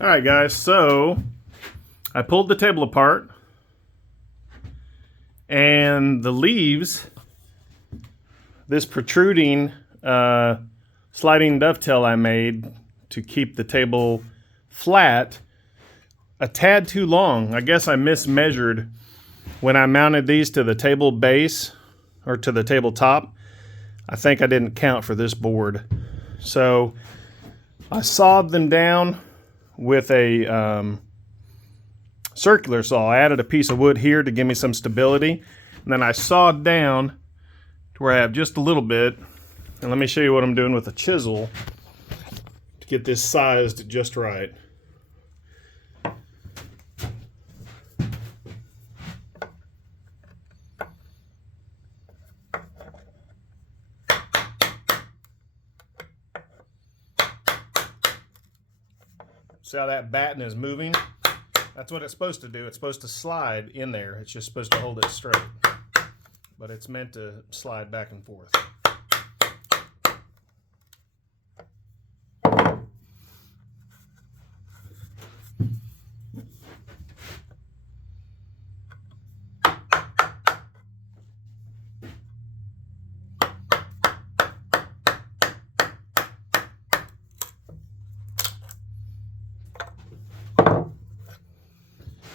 All right, guys, so I pulled the table apart, and the leaves, this protruding sliding dovetail I made to keep the table flat, a tad too long. I guess I mismeasured when I mounted these to the table base or to the tabletop. I think I didn't count for this board. So I sawed them down with a circular saw. I added a piece of wood here to give me some stability. And then I sawed down to where I have just a little bit. And let me show you what I'm doing with a chisel to get this sized just right. See how that batten is moving? That's what it's supposed to do. It's supposed to slide in there. It's just supposed to hold it straight. But it's meant to slide back and forth.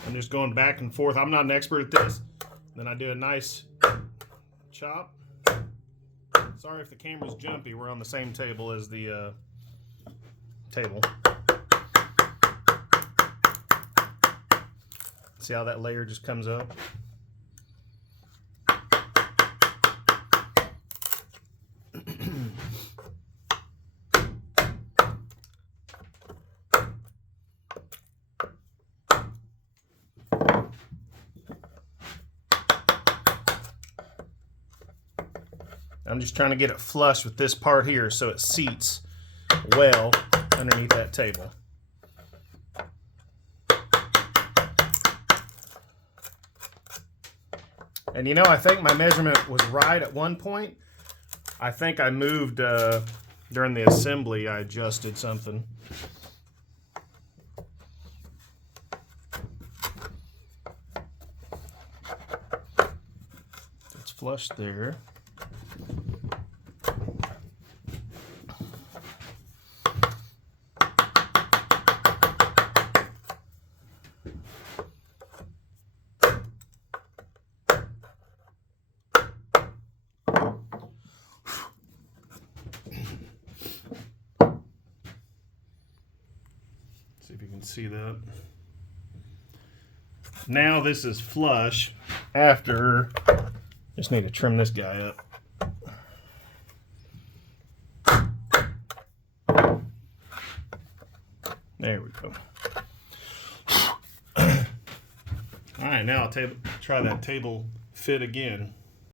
I'm just going back and forth. I'm not an expert at this. Then I do a nice chop. Sorry if the camera's jumpy. We're on the same table as the table. See how that layer just comes up? I'm just trying to get it flush with this part here so it seats well underneath that table. And you know, I think my measurement was right at one point. I think I moved during the assembly. I adjusted something. It's flush there. See if you can see that. Now this is flush after, just need to trim this guy up. There we go. All right, now I'll try that table fit again.